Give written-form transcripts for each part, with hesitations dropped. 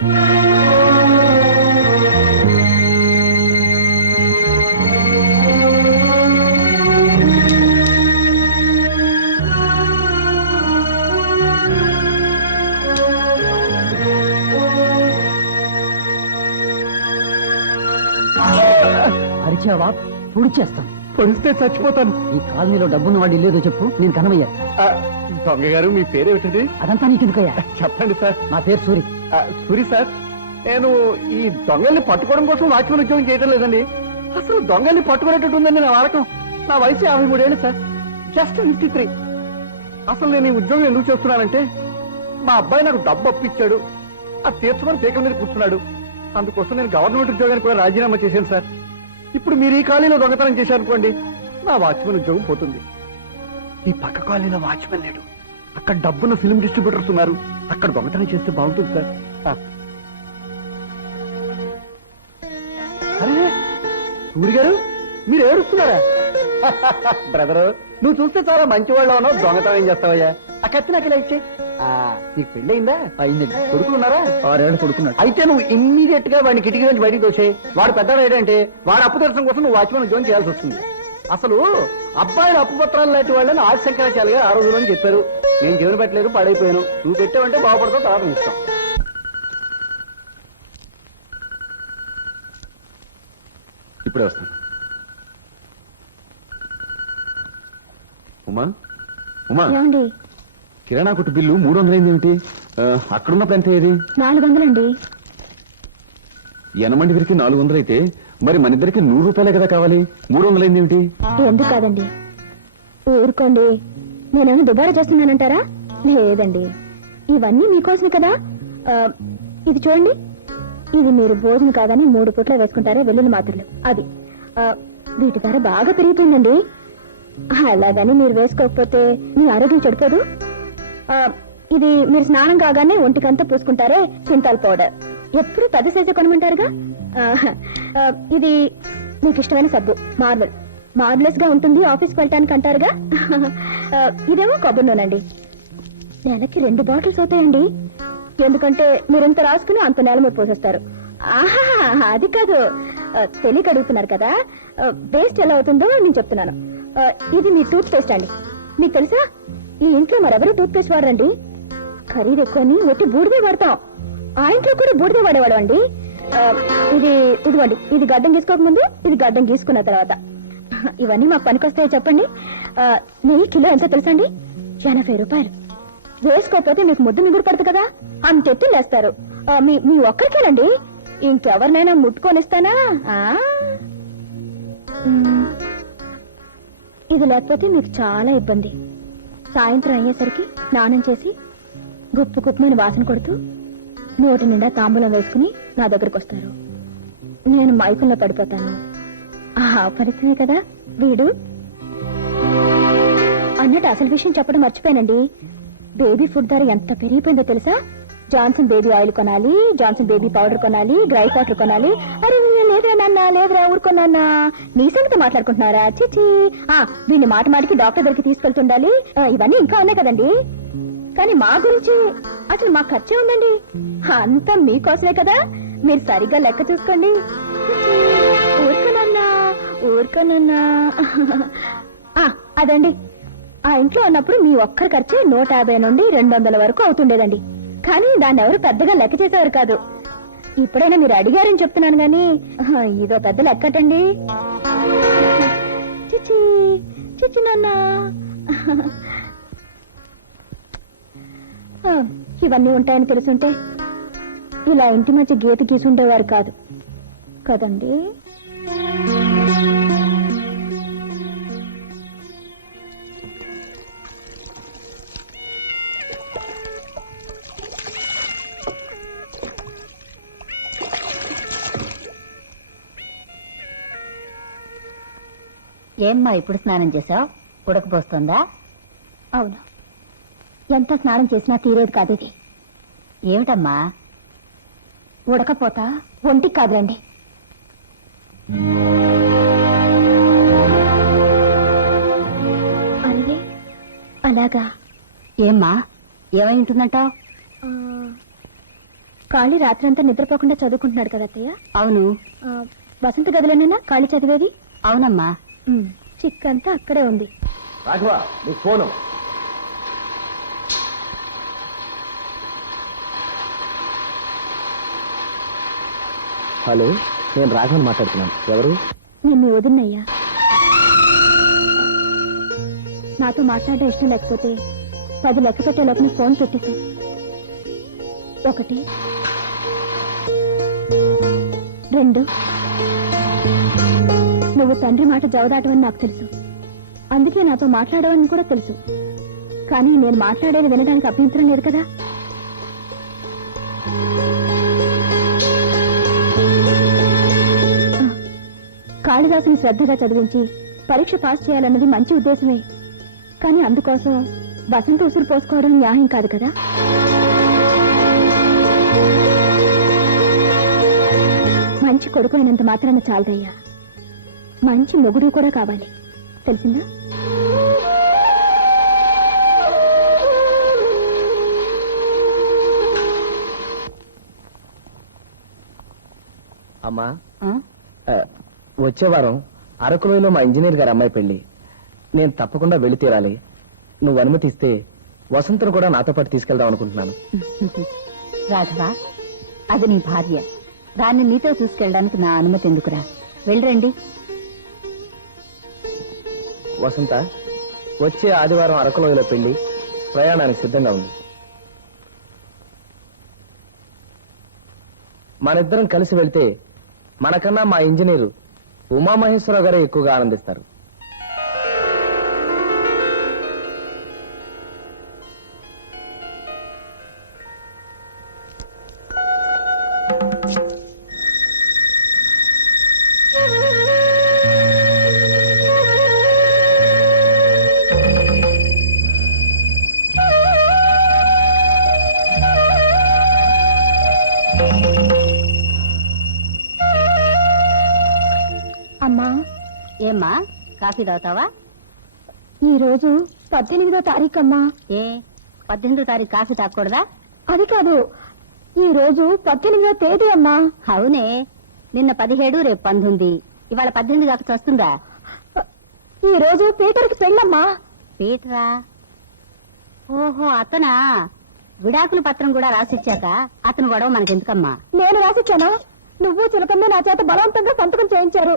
అరిచావా పొడిచేస్తాను. పొడిస్తే చచ్చిపోతాను. ఈ కాలనీలో డబ్బున్న వాడు లేదో చెప్పు, నేను కనవయ్యా. దొంగ గారు, మీ పేరేమిటండి? అదంతా నీకెందుకయ్యా? చెప్పండి సార్. నా పేరు సూరి. సూరి సార్, నేను ఈ దొంగల్ని పట్టుకోవడం కోసం వాచ్మెన్ ఉద్యోగం చేయడం లేదండి. అసలు దొంగల్ని పట్టుకునేటట్టు ఉందండి నా వాడకం. నా వయసు 53 ఏళ్ళు సార్, జస్ట్ 53. అసలు నేను ఈ ఉద్యోగం ఎందుకు చేస్తున్నానంటే, మా అబ్బాయి నాకు డబ్బు అప్పిచ్చాడు, అది తీర్చుకొని పీకల మీద కూర్చున్నాడు. అందుకోసం నేను గవర్నమెంట్ ఉద్యోగానికి కూడా రాజీనామా చేశాను సార్. ఇప్పుడు మీరు ఈ కాలనీలో దొంగతనం చేశారనుకోండి, నా వాచ్మెన్ ఉద్యోగం పోతుంది. ఈ పక్క కాలనీలో వాచ్మెన్ లేడు, అక్కడ డబ్బున్న ఫిల్మ్ డిస్ట్రిబ్యూటర్స్ ఉన్నారు, అక్కడ దొంగతనం చేస్తే బాగుంటుంది సార్. అరే సూరి గారు, మీరు ఏడుస్తున్నారా? బ్రదరు, నువ్వు చూస్తే చాలా మంచివాళ్ళు ఉన్నావు, దొంగతనం ఏం చేస్తావయ్యా? ఆ కత్తి నాకు ఇలా ఇచ్చే. నీకు పెళ్లి అయిందా? అయిందండి. కొడుకున్నారా? 6 ఏళ్ళు కొడుకున్నాడు. అయితే నువ్వు ఇమ్మీడియట్ గా వాడిని కిటికీ నుంచి బయటికి తోసే. వాడు పెద్దవాడు ఏంటంటే వాడు అప్పు తీర్చడం కోసం నువ్వు వాచ్మెన్ ఉద్యోగం చేయాల్సి వస్తుంది. అసలు అబ్బాయిలు అప్పు పత్రాలు లాంటి వాళ్ళని ఆది శంకరాచార్య గారు ఆ రోజుల్లో చెప్పారు. నేను జీవన పెట్టలేదు, పడైపోయాను. నువ్వు పెట్టావంటే బాగుపడతావు, తర్వాత ఇస్తాం. ఇప్పుడే వస్తాను. ఉమా ఉమా, కిరాణా కొట్టు బిల్లు 300 అయింది ఏమిటి? అక్కడున్నప్పుడు ఎంత ఏది? 400 అండి. ఎనమండి దగ్గరికి 400 అయితే మరి మన ఇద్దరికి 100 రూపాయలే కదా కావాలి, 300 అయింది ఏమిటి? ఎందుకు కాదండి, ఊరుకోండి. నేనేమైనా దుబారా చేస్తున్నానంటారా? లేదండి, ఇవన్నీ మీకోసమే కదా. ఇది చూడండి, ఇది మీరు భోజనం కాదని 3 పూట్ల వేసుకుంటారే వెల్లుల్లి మాత్రలు, అది. వీటి ధర బాగా పెరిగిపోయిందండి. అలాగని మీరు వేసుకోకపోతే మీ ఆరోగ్యం చెడిపోదు. ఇది మీరు స్నానం కాగానే ఒంటికంతా పూసుకుంటారే సింతాల్ పౌడర్, ఎప్పుడు పెద్ద సైజు కొనమంటారుగా. ఇది మీకు ఇష్టమైన సబ్బు, మార్వెలస్ గా ఉంటుంది, ఆఫీస్కి వెళ్ళటానికి అంటారుగా. ఇదేమో కొబ్బరి నూనండి, నెలకి 2 బాటిల్స్ అవుతాయండి. ఎందుకంటే మీరు ఎంత రాసుకుని అంత నేల మీద పోసేస్తారు. అది కాదు, తెలియక అడుగుతున్నారు కదా, వేస్ట్ ఎలా అవుతుందో నేను చెప్తున్నాను. ఇది మీ టూత్ పేస్ట్ అండి. మీకు తెలుసా, ఈ ఇంట్లో మరెవరూ టూత్ పేస్ట్ వాడరండి. ఖరీదు ఎక్కువని ఒట్టి బూడిదే వాడతాం. ఆ ఇంట్లో కూడా బూడిదే వాడేవాడు అండి. ఇదిగోండి, ఇది గడ్డం గీసుకోకముందు, ఇది గడ్డం గీసుకున్న తర్వాత. ఇవన్నీ మాకు పనికొస్తాయో చెప్పండి. నెయ్యి కిలో ఎంత తెలుసండి? 80 రూపాయలు. వేసుకోకపోతే మీకు ముద్దు మిగురు పడుతుంది కదా, అంతెత్తి లేస్తారు. మీ ఒక్కరికేనండి, ఇంకెవరినైనా ముట్టుకొనిస్తానా? ఇది లేకపోతే మీకు చాలా ఇబ్బంది. సాయంత్రం అయ్యేసరికి స్నానం చేసి గుప్పు గుప్పమని వాసన కొడుతూ నోటి నిండా తాంబూలం వేసుకుని నా దగ్గరకు వస్తారు. నేను మైకుల్లో పడిపోతాను. పరిచయమే కదా వీడు. అన్నట్టు అసలు విషయం చెప్పడం మర్చిపోయానండి. బేబీ ఫుడ్ ధర ఎంత పెరిగిపోయిందో తెలుసా? జాన్సన్ బేబీ ఆయిల్ కొనాలి, జాన్సన్ బేబీ పౌడర్ కొనాలి, గ్రైప్ వాటర్ కొనాలి. అరే లేదురా నాన్న, లేదురా ఊరుకున్నా. నీ సంగతి మాట్లాడుకుంటున్నారా? చిచి. వీడిని మాటికి డాక్టర్ దగ్గరికి తీసుకెళ్తుండాలి. ఇవన్నీ ఇంకా ఉన్నాయి కదండి. కానీ మా గురించి అసలు మా ఖర్చే ఉందండి. అంతా మీకోసమే కదా, మీరు సరిగ్గా లెక్క చూసుకోండి. ఊరుకోనన్నా. అదండి, ఆ ఇంట్లో ఉన్నప్పుడు మీ ఒక్కరి ఖర్చే 150 నుండి 200 వరకు అవుతుండేదండి. కానీ దాన్ని ఎవరు పెద్దగా లెక్క చేసేవారు కాదు. ఇప్పుడైనా మీరు అడిగారని చెప్తున్నాను గాని ఇదో పెద్ద లెక్కటండి. చిచి నాన్న. ఇవన్నీ ఉంటాయని తెలుసుంటే ఇలా ఇంటి మధ్య గీత గీసుండేవారు కాదు కదండి. ఏమ్మా ఇప్పుడు స్నానం చేసావు? ఉడకపోస్తుందా? అవును, ఎంత స్నానం చేసినా తీరేది కాదు ఇది. ఏమిటమ్మా? ఉడకపోతా ఒంటికి కాదులండి. అరే అలాగా? ఏమ్మా, ఏమై ఉంటుందంటావు? కాళీ రాత్రంతా నిద్రపోకుండా చదువుకుంటున్నాడు కదా అత్తయ్య. అవును. వసంత గదిలోనేనా కాళీ చదివేది? అవునమ్మా. చిక్కంతా అక్కడే ఉంది. రాఘవ నీకు ఫోను. హలో, నేను రాఘవన్ మాట్లాడుతున్నాను. ఎవరు? నిన్ను వదినయ్యా. నాతో మాట్లాడడం ఇష్టం లేకపోతే 10 లెక్క పెట్టే లోపల ఫోన్ పెట్టేసి. 1 2 నువ్వు తండ్రి మాట జవదాటవని నాకు తెలుసు, అందుకే నాతో మాట్లాడవని కూడా తెలుసు. కానీ నేను మాట్లాడేది వినడానికి అభ్యంతరం లేదు కదా. కాళిదాసుని శ్రద్ధగా చదివించి పరీక్ష పాస్ చేయాలన్నది మంచి ఉద్దేశమే, కానీ అందుకోసం వసంత ఉసురు పోసుకోవడం న్యాయం కాదు కదా. మంచి కొడుకు అయినంత మాత్రాన చాలదయ్యా, మంచి మొగుడు కూడా కావాలి, తెలిసిందా? అమ్మా, ఆ? వచ్చే వారం అరకులోయలో మా ఇంజనీర్ గారి అమ్మాయి పెళ్లి. నేను తప్పకుండా వెళ్లి తీరాలి. నువ్వు అనుమతిస్తే వసంతను కూడా నాతో పాటు తీసుకెళ్దాం అనుకుంటున్నాను. రాఘవ, అది నీ భార్య, దాన్ని నీతో తీసుకెళ్ళడానికి నా అనుమతి ఎందుకురా? వెళ్ళరండి. వసంత, వచ్చే ఆదివారం అరకులోయలో పెళ్లి, ప్రయాణానికి సిద్ధంగా ఉంది. మనిద్దరం కలిసి వెళ్తే మనకన్నా మా ఇంజనీరు ఉమామహేశ్వరరావు గారే ఎక్కువగా ఆనందిస్తారు. అమ్మా, ఏమ్మా, కాఫీ తాగుతావా? ఈ రోజు 18వ తారీఖు అమ్మా. ఏ 18వ తారీఖు కాఫీ తాగకూడదా? అది కాదు, ఈ రోజు 18వ తేదీ అమ్మా. అవునే, నిన్న 17, రేపు 19, ఇవాళ 18 కాక వస్తుందా? ఈ రోజు పీటర్కి పెళ్ళమ్మా. పీటరా? ఓహో, అతనా? విడాకుల పత్రం కూడా రాసిచ్చాక అతను గొడవ మనకెందుకమ్మా? నేను రాసిచ్చానా? నువ్వు చిలకమ్మ నా చేత బలవంతంగా సంతకం చేయించారు.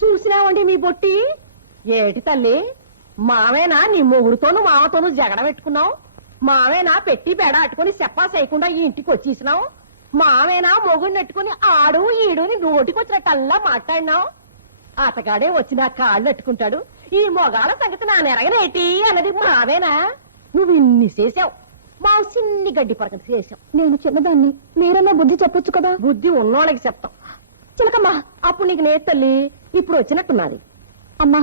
చూసినావండి మీ బొట్టి? ఏటి తల్లి, మావేనా నీ మొగుడుతోను మావతోను జగడ పెట్టుకున్నావు? మావేనా పెట్టి బెడ అట్టుకుని చెప్పా చేయకుండా ఈ ఇంటికి వచ్చేసినావు? మావేనా మొగుడిని నెట్టుకుని ఆడు ఈడుని నోటికొచ్చినట్టల్లా మాట్లాడినావు? అతగాడే వచ్చి నా కాళ్ళు అట్టుకుంటాడు, ఈ మొగాళ్ళ సంగతి నా నెరగనేటి అన్నది మావేనా? నువ్వు ఇన్ని చేసావు, మా సిన్ని గడ్డి పరకటి చేసావు. నేను చిన్నదాన్ని, మీరన్నా బుద్ధి చెప్పొచ్చు కదా. బుద్ధి ఉన్నోళ్ళకి చెప్తాం. చిలకమ్మా, అప్పుడు నీకు నే తల్లి, ఇప్పుడు వచ్చినట్టున్నది. అమ్మా,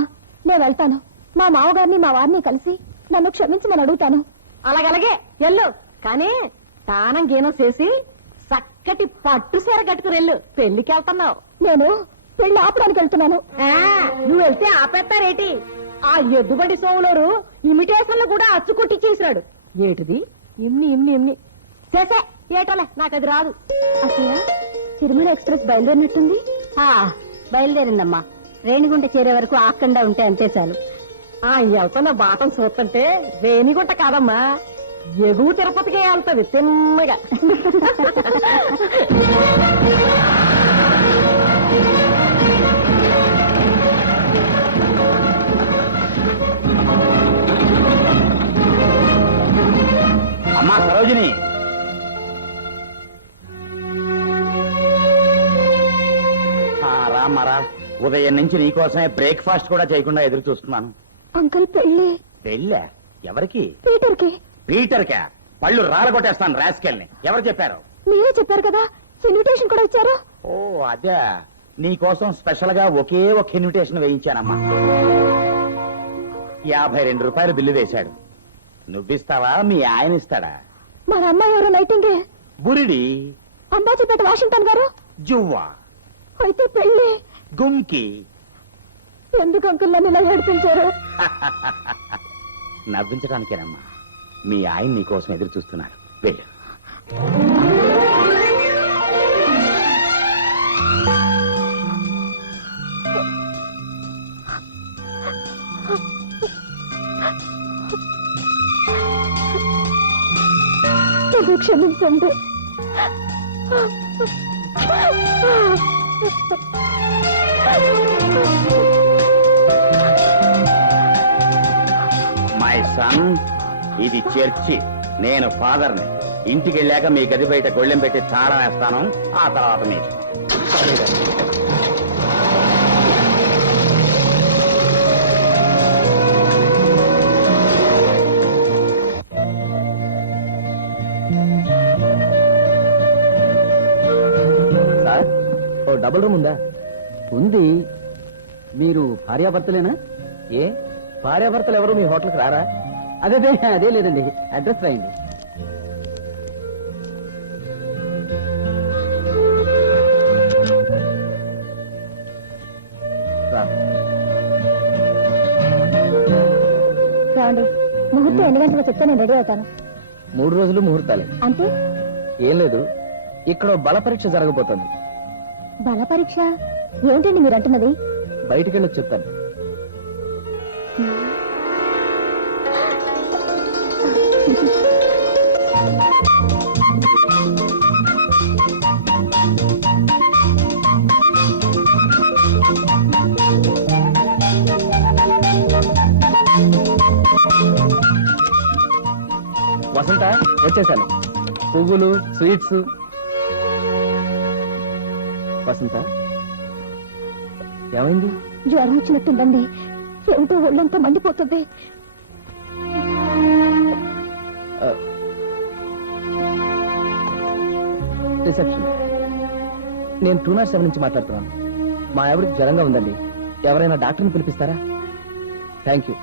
నేను వెళ్తాను. మా మామగారిని మా వారిని కలిసి నన్ను క్షమించమని అడుగుతాను. అలాగలాగే ఎల్లు, కానీ తానం గీనం చేసి చక్కటి పట్టు సీర కట్టుకుని వెళ్ళు, పెళ్లికి వెళ్తున్నావు. నేను పెళ్లి ఆపడానికి వెళ్తున్నాను. నువ్వు వెళ్తే ఆపేస్తారేటి? ఆ ఎద్దుబడి సోములోరు ఇమిటేషన్లు కూడా అచ్చుకొట్టి చేసినాడు. ఏటిది? ఇమ్ని ఇమ్ని ఇమ్ని చేసే ఏటోలే, నాకు అది రాదు. అసలు తిరుమల ఎక్స్ప్రెస్ బయలుదేరినట్టుంది. బయలుదేరిందమ్మా. రేణిగుంట చేరే వరకు ఆకుండా ఉంటే అంతే చాలు. ఆ వెళ్తున్న బాటం చూస్తుంటే రేణిగుంట కాదమ్మా, ఎగువ తిరుపతికే వెళ్తాది తిన్నగా. అమ్మా సరోజిని, రామారా, ఉదయం నుంచి నీకోసమే బ్రేక్ఫాస్ట్ కూడా చేయకుండా ఎదురు చూస్తున్నాను. అంకుల్ పెళ్లి. వెళ్ళా? ఎవరికి? పీటర్కి. పీటర్కా? పళ్ళు రాలగొట్టేస్తాను రాస్కెల్ని. ఎవరు చెప్పారు? మీరే చెప్పారు కదా, ఇన్విటేషన్ కూడా ఇచ్చారు. ఓ అదే, నీకోసం స్పెషల్ గా ఒకే ఒక ఇన్విటేషన్ వేయించానమ్మా. 52 రూపాయలు బిల్లు వేశాడు. నువ్విస్తావా, మీ ఆయన ఇస్తాడా? మన అమ్మాయి ఎవరు? నైటింగే. బురిడి. అంబాజీపేట వాషింగ్టన్ గారు. జువ్వా. అయితే పెళ్లి. గుమ్కి. ఎందుకు అంకుల్ నన్ను ఇలా ఏడిపించారు? నవ్వించడానికేనమ్మా. మీ ఆయన నీకోసం ఎదురు చూస్తున్నాడు. వెళ్ళు. నన్ను క్షమించండి. మై సన్, ఇది చర్చి, నేను ఫాదర్ని. ఇంటికి వెళ్ళాక మీ గది బయట గొళ్ళెం పెట్టి తాళం వేస్తాను, ఆ తర్వాత మీకు. సార్, ఓ డబుల్ రూమ్ ఉందా? ఉంది. మీరు భార్యాభర్తలేనా? ఏ భార్యాభర్తలు ఎవరు మీ హోటల్కి రారా? అదే లేదండి, అడ్రస్ రాయండి. రా. చూడండి, ముహూర్తం ఎన్ని గంటలకు చెప్తే నేను రెడీ అవుతాను. 3 రోజులు ముహూర్తాలే. అంతే? ఏం లేదు, ఇక్కడ ఓ బల పరీక్ష జరగబోతోంది. బల పరీక్ష ఏమిటండి మీరు అంటున్నది? బయటికి వెళ్ళి చెప్తాను. వసంత, వచ్చేసాను. పువ్వులు, స్వీట్స్. వసంత, ఏమైంది? జ్వరం వచ్చినట్టుందండి. ఏమిటో ఒళ్ళంతా మండిపోతుంది. రిసెప్షన్. నేను 207 నుంచి మాట్లాడుతున్నాను. మా ఆవిడకి జ్వరంగా ఉందండి. ఎవరైనా డాక్టర్ని పిలిపిస్తారా? Thank you.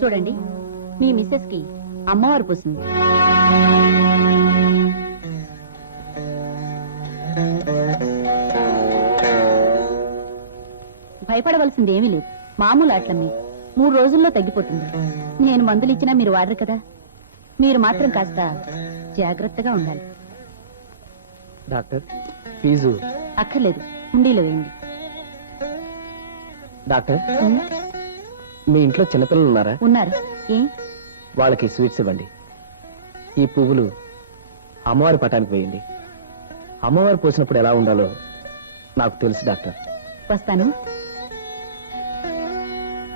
చూడండి, మీ మిస్సెస్ కి అమ్మవారు పోసింది. భయపడవలసింది ఏమీ లేదు, మామూలు ఆటలమ్మి. 3 రోజుల్లో తగ్గిపోతుంది. నేను మందులు ఇచ్చినా మీరు వాడరు కదా. మీరు మాత్రం కాస్త జాగ్రత్తగా ఉండాలి. Doctor, fees? అక్కర్లేదు, హుండీలో వేయండి. డాక్టర్, మీ ఇంట్లో చిన్నపిల్లలు ఉన్నారా? ఉన్నారు. ఏ? వాళ్ళకి స్వీట్స్ ఇవ్వండి. ఈ పువ్వులు అమ్మవారి పటానికి వేయండి. అమ్మవారు పోసినప్పుడు ఎలా ఉండాలో నాకు తెలుసు డాక్టర్. వస్తాను.